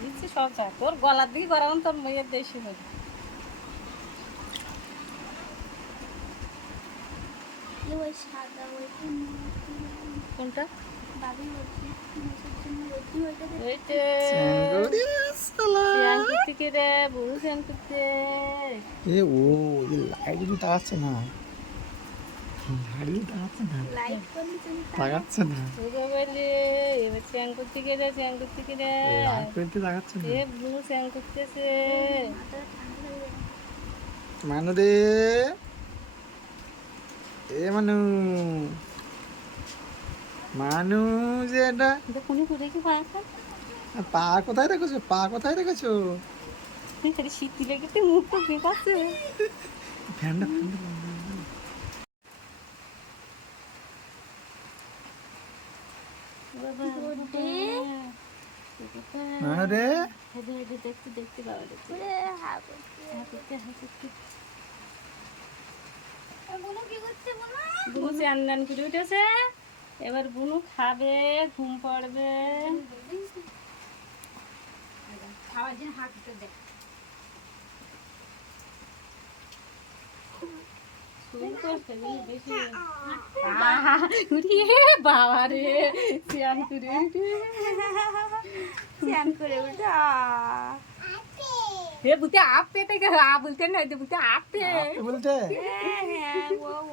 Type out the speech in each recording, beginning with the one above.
দিচ্ছি সব চা তোর গলার দিকে গরম তোর মেয়ের দেশি হবে কোনটা মানু রে এ মানু মানু যে এটা পা কোথায় রেখেছো পা কোথায় রেখেছো শীত লেগেতে মুখ তো বেকাচ্ছে ফ্যানটা মানু রে দেখতে বাবা বুনু চান করে উঠেছে এবার বুনু খাবে ঘুম পড়বে খাওয়ার জন্য হাত দেখ বাবা রে চান করে উঠে বুঝতে আপ পেতে বলতে না বুঝতে আপে বলতে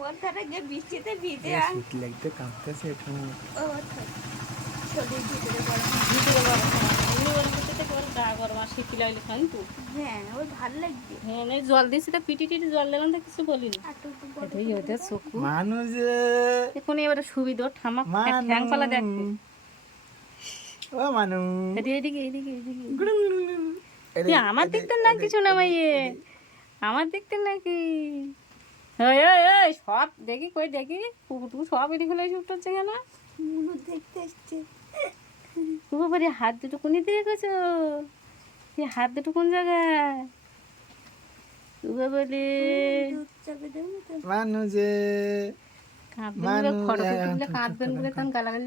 ওর ধারে গিয়ে বৃষ্টিতে ভিজে লাগতে কাঁপতেছে এখন শরীর ভিতরে ভিতরে গরম আর শীত লাগলে খান তো হ্যাঁ ওর ভালো লাগবে হ্যাঁ জল দিয়েছি তা পিটি জল দিলাম তো কিছু বলিনি মানুষ এখন এবারে সুবিধা ঠামা ঠ্যাং পালা দেখতে ও মানু এদিকে এদিকে এদিকে আমার দেখতে না কিছু না ভাইয়ে আমার দেখতে নাকি সব দেখি কই দেখি তুই সব এদিকে ফেলে উঠছে কেন দেখতে এসছে বাবারে হাত দুটো কোন দিকে গেছো হাত দুটো কোন জায়গায় বাবারে মানু যে কাঁদবেন বলে কাঁদবেন বলে তখন গালাগালি